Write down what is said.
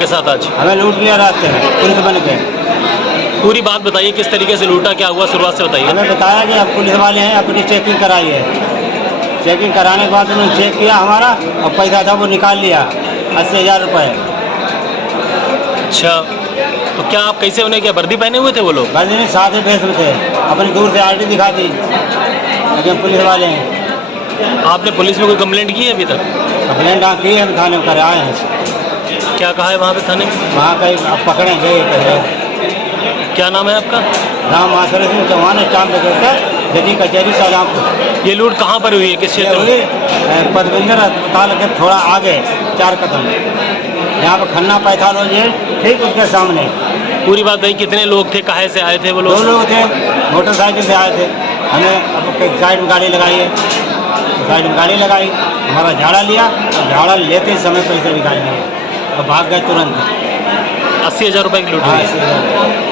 के साथ आज हमें लूट लिया रास्ते में पुलिस बन के। पूरी बात बताइए, किस तरीके से लूटा, क्या हुआ, शुरुआत से बताइए। हमें बताया कि अब पुलिस वाले हैं, अपनी चेकिंग कराई है। चेकिंग कराने के बाद उन्होंने चेक किया हमारा और पैसा था वो निकाल लिया 80,000 रुपये। अच्छा, तो क्या आप कैसे, उन्हें क्या वर्दी पहने हुए थे वो लोग? बस नहीं, सादे भेस में थे, अपनी दूर से आईडी दिखा दी, लेकिन पुलिस वाले हैं। आपने पुलिस में कोई कंप्लेंट की है अभी तक? कंप्लेंट हाँ की है, हम थाने में कर आए हैं। क्या कहा है वहाँ पे थाने में? वहाँ कहीं अब पकड़े गए। क्या नाम है आपका? नाम आसर सिंह चौहान है, स्टाम्प लेकर जजी कचहरी शाहजहाँपुर। ये लूट कहाँ पर हुई है, किस क्षेत्र में? पदविंदर अस्पताल के थोड़ा आगे 4 कदम, यहाँ पर खन्ना पैथोलॉजी है, ठीक उसके सामने। पूरी बात बताइए, कितने लोग थे, कहाँ से आए थे वो 2 लोग? लोग थे, मोटरसाइकिल से आए थे। हमें अब साइड में गाड़ी लगाई है, साइड में गाड़ी लगाई, हमारा झाड़ा लिया, झाड़ा लेते समय पैसे निकाल लिए और भाग गए तुरंत। 80,000 रुपये की लूट हाँ, हुई है।